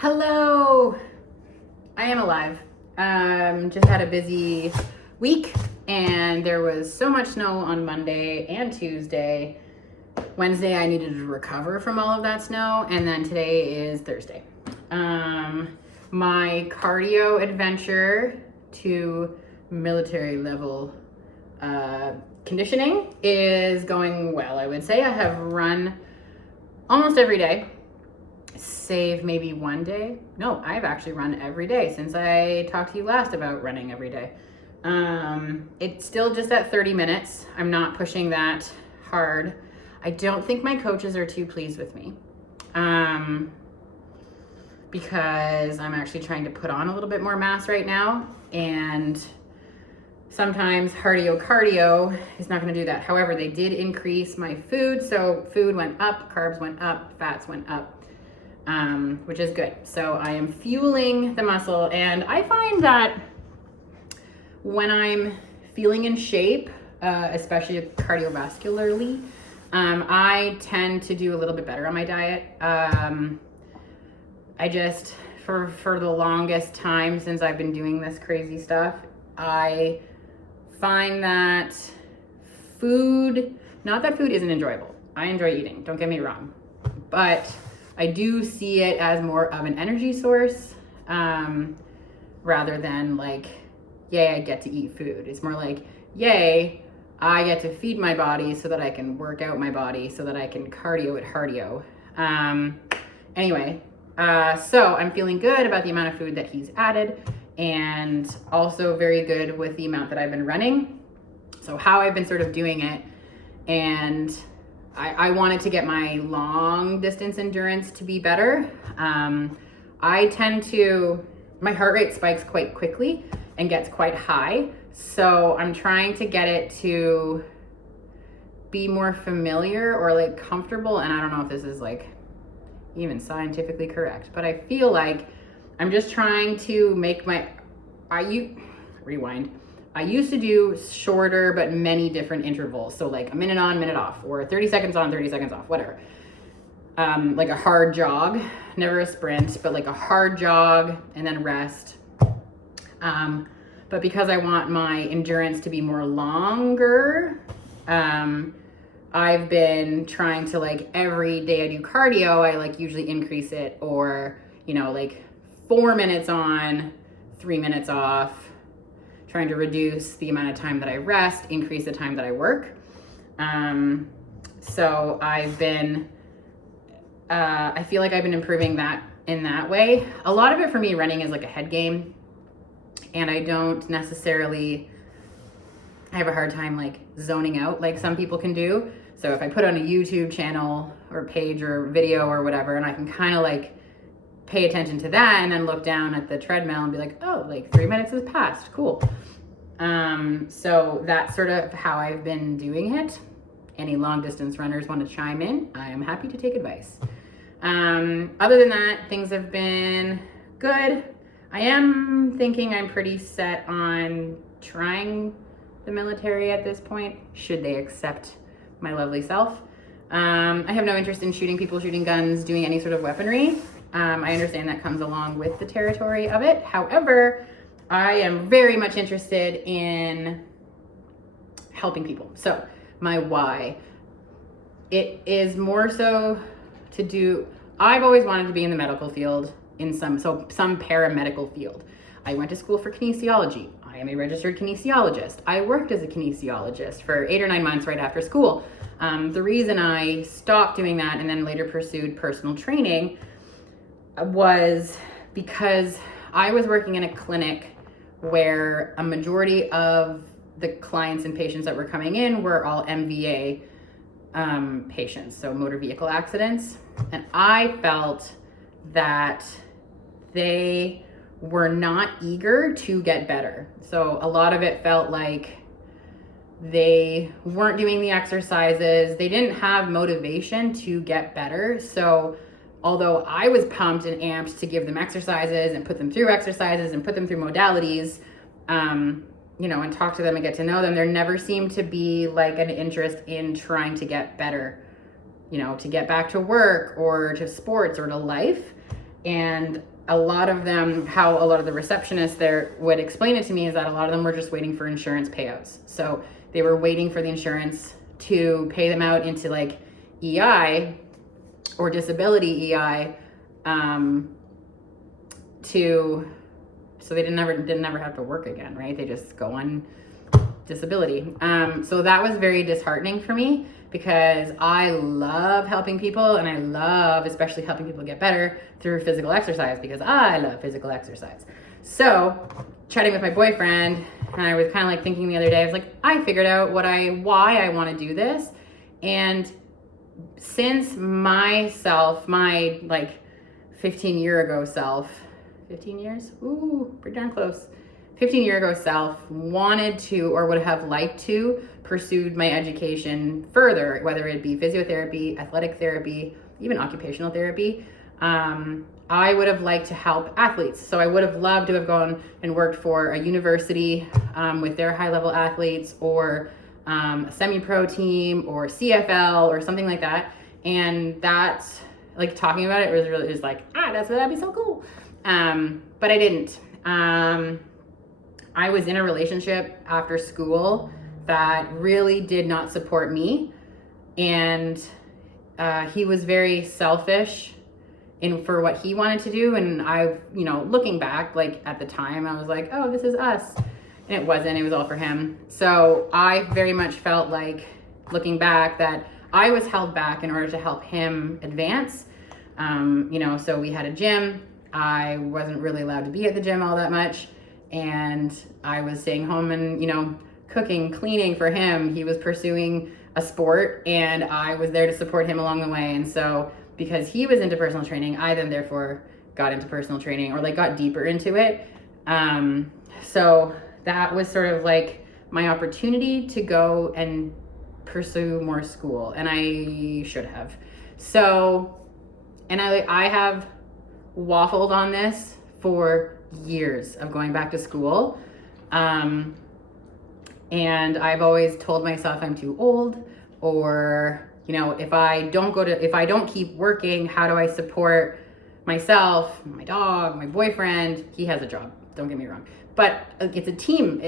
Hello, I am alive. Just had a busy week and there was so much snow on Monday and Tuesday. Wednesday I needed to recover from all of that snow, and then today is Thursday. My cardio adventure to military level conditioning is going well, I would say. I have run almost every day, save maybe one day. No, I've actually run every day since I talked to you last about running every day. It's still just at 30 minutes. I'm not pushing that hard. I don't think my coaches are too pleased with me, because I'm actually trying to put on a little bit more mass right now, and sometimes cardio is not going to do that. However, they did increase my food, so food went up, carbs went up, fats went up, which is good. So I am fueling the muscle, and I find that when I'm feeling in shape, especially cardiovascularly, I tend to do a little bit better on my diet. I just, for the longest time since I've been doing this crazy stuff, I find that not that food isn't enjoyable. I enjoy eating, don't get me wrong, but I do see it as more of an energy source, rather than like, yay, I get to eat food. It's more like, yay, I get to feed my body so that I can work out my body, so that I can cardio at hardio. So I'm feeling good about the amount of food that he's added, and also very good with the amount that I've been running. So how I've been sort of doing it, and I wanted to get my long distance endurance to be better. My heart rate spikes quite quickly and gets quite high. So I'm trying to get it to be more familiar or like comfortable. And I don't know if this is like even scientifically correct, but I feel like I'm just trying to make rewind. I used to do shorter but many different intervals. So like a minute on, minute off, or 30 seconds on, 30 seconds off, whatever. Like a hard jog, never a sprint, but like a hard jog and then rest. But because I want my endurance to be more longer, I've been trying to, like, every day I do cardio, I like usually increase it, or, like 4 minutes on, 3 minutes off, trying to reduce the amount of time that I rest, increase the time that I work. So I've been, I feel like I've been improving that in that way. A lot of it for me, running is like a head game. And I don't necessarily, I have a hard time like zoning out like some people can do. So if I put on a YouTube channel or page or video or whatever, and I can kind of like pay attention to that and then look down at the treadmill and be like, oh, like 3 minutes has passed, cool. So that's sort of how I've been doing it. Any long distance runners want to chime in, I am happy to take advice. Other than that, things have been good. I am thinking I'm pretty set on trying the military at this point, should they accept my lovely self. I have no interest in shooting people, shooting guns, doing any sort of weaponry. I understand that comes along with the territory of it. However, I am very much interested in helping people. So my why, it is more so to do, I've always wanted to be in the medical field, in some paramedical field. I went to school for kinesiology. I am a registered kinesiologist. I worked as a kinesiologist for 8 or 9 months right after school. The reason I stopped doing that and then later pursued personal training was because I was working in a clinic where a majority of the clients and patients that were coming in were all MVA patients, so motor vehicle accidents. And I felt that they were not eager to get better. So a lot of it felt like they weren't doing the exercises. They didn't have motivation to get better. So although I was pumped and amped to give them exercises and put them through exercises and put them through modalities, and talk to them and get to know them, there never seemed to be like an interest in trying to get better, to get back to work or to sports or to life. And a lot of them, how a lot of the receptionists there would explain it to me is that a lot of them were just waiting for insurance payouts. So they were waiting for the insurance to pay them out into like EI or disability EI, so they didn't ever have to work again, right? They just go on disability. So that was very disheartening for me, because I love helping people, and I love especially helping people get better through physical exercise, because I love physical exercise. So chatting with my boyfriend, and I was kind of like thinking the other day, I was like, I figured out why I want to do this. And since myself, my like 15-year ago self, 15 years? Ooh, pretty darn close. 15-year ago self wanted to, or would have liked to, pursued my education further, whether it be physiotherapy, athletic therapy, even occupational therapy. I would have liked to help athletes. So I would have loved to have gone and worked for a university with their high-level athletes, or a semi-pro team, or CFL, or something like that. And that's, like, talking about it was like, that'd be so cool. But I didn't. I was in a relationship after school that really did not support me, and he was very selfish for what he wanted to do. And I, looking back, like at the time, I was like, oh, this is us. And it wasn't, it was all for him. So I very much felt like, looking back, that I was held back in order to help him advance. So we had a gym. I wasn't really allowed to be at the gym all that much. And I was staying home and, cooking, cleaning for him. He was pursuing a sport, and I was there to support him along the way. And so because he was into personal training, I then therefore got into personal training, or like got deeper into it. So that was sort of like my opportunity to go and pursue more school, and I should have. So, and I have waffled on this for years of going back to school. And I've always told myself I'm too old, or, if I don't keep working, how do I support myself, my dog, my boyfriend? He has a job, don't get me wrong, but it's a team.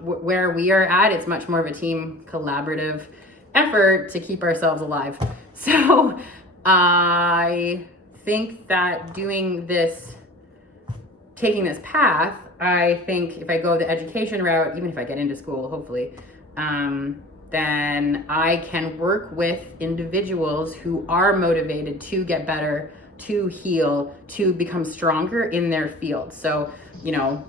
Where we are at, it's much more of a team collaborative effort to keep ourselves alive. So I think that taking this path, I think if I go the education route, even if I get into school, hopefully, then I can work with individuals who are motivated to get better, to heal, to become stronger in their field. So,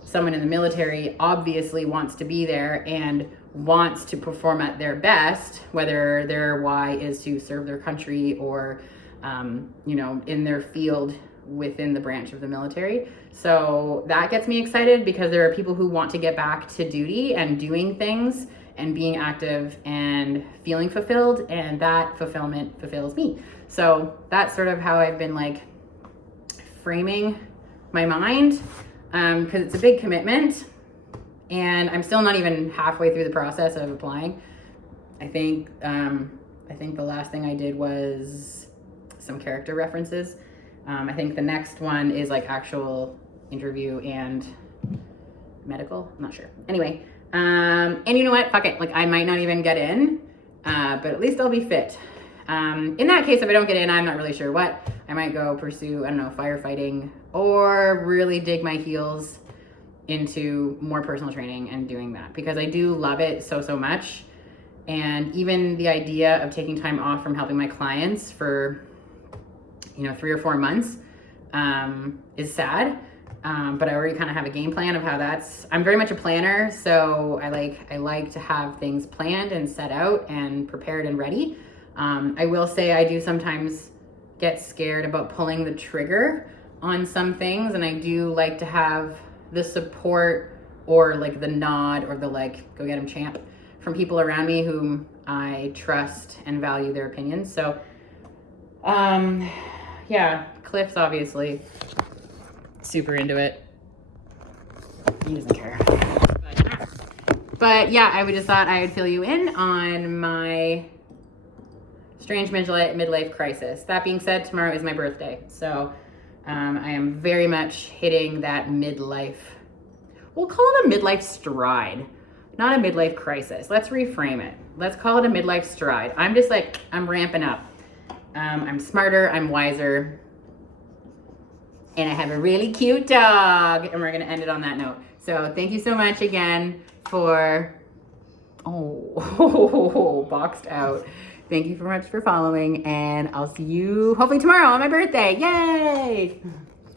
someone in the military obviously wants to be there and wants to perform at their best, whether their why is to serve their country or, in their field within the branch of the military. So that gets me excited, because there are people who want to get back to duty and doing things and being active and feeling fulfilled, and that fulfillment fulfills me. So that's sort of how I've been like framing my mind, because it's a big commitment, and I'm still not even halfway through the process of applying. I think the last thing I did was some character references. I think the next one is like actual interview and medical. I'm not sure. Anyway, and you know what? Fuck it. Like, I might not even get in, but at least I'll be fit. In that case, if I don't get in, I'm not really sure what. I might go pursue, firefighting, or really dig my heels into more personal training and doing that, because I do love it so much. And even the idea of taking time off from helping my clients for 3 or 4 months is sad, but I already kind of have a game plan of how I'm very much a planner, so I like to have things planned and set out and prepared and ready. I will say I do sometimes get scared about pulling the trigger on some things, and I do like to have the support, or like the nod, or the like, go get him champ, from people around me whom I trust and value their opinions. So yeah, Cliff's obviously super into it. He doesn't care. But yeah, I just thought I would fill you in on my strange midlife crisis. That being said, tomorrow is my birthday. So I am very much hitting that midlife. We'll call it a midlife stride, not a midlife crisis. Let's reframe it. Let's call it a midlife stride. I'm just like, I'm ramping up. I'm smarter, I'm wiser, and I have a really cute dog. And we're gonna end it on that note. So thank you so much again for, boxed out. Thank you so much for following, and I'll see you hopefully tomorrow on my birthday. Yay!